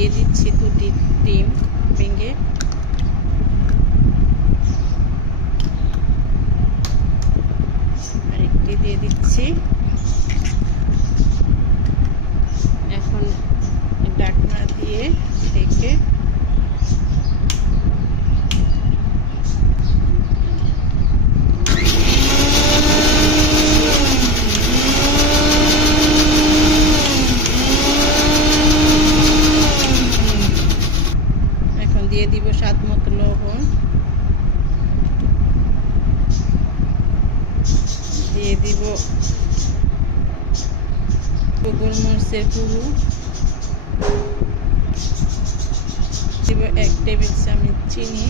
দিয়ে দিচ্ছি 2টি ডিম ভেঙে। আরেকটি দিয়ে দিচ্ছি। এখন ঢাকনা দিয়ে ঢেকে দিয়ে দিব স্বাদ মতো লবণ, দিয়ে দিব গোলমরিচের গুঁড়ো, দিব 1 টেবিল চামচ চিনি,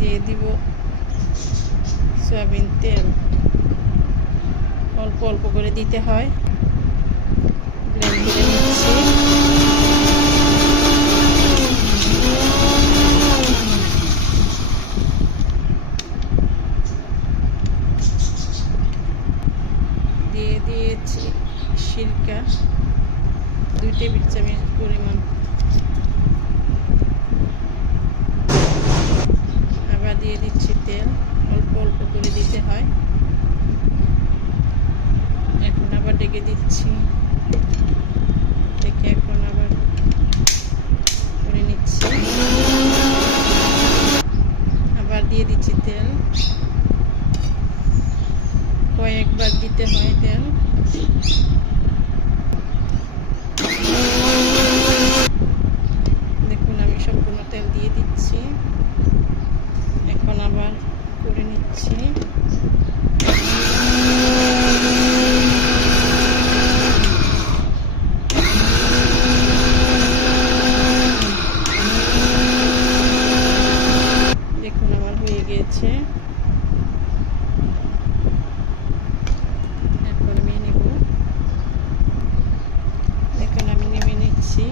দিয়ে দিব সয়াবিন তেল। অল্প অল্প করে দিতে হয়। ব্লেন্ড করে নিচ্ছি। দিয়ে দিয়েছি সিরকা 2 টেবিল চামচ পরিমাণ। আবার দিয়ে দিচ্ছি তেল, অল্প অল্প করে দিতে হয়। এখন আবার ঢেকে দিচ্ছি, ঢেকে এখন আবার করে নিচ্ছি। আবার দিয়ে দিচ্ছি তেল, কয়েকবার দিতে হয় তেল। দেখুন আমি সম্পূর্ণ তেল দিয়ে দিচ্ছি। এখন আবার করে নিচ্ছি। দেখুন আমার হয়ে গিয়েছে। এখন আমি নেব। দেখুন আমি নেমে নিচ্ছি।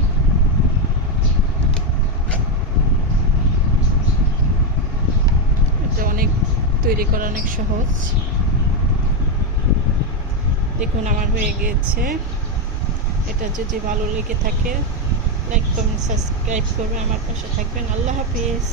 এটা অনেক তৈরি করা অনেক সহজ। দেখুন আমার হয়ে গিয়েছে। এটা যদি ভালো লেগে থাকে লাইক কমেন্ট সাবস্ক্রাইব করবেন, আমার পাশে থাকবেন। আল্লাহ হাফিজ।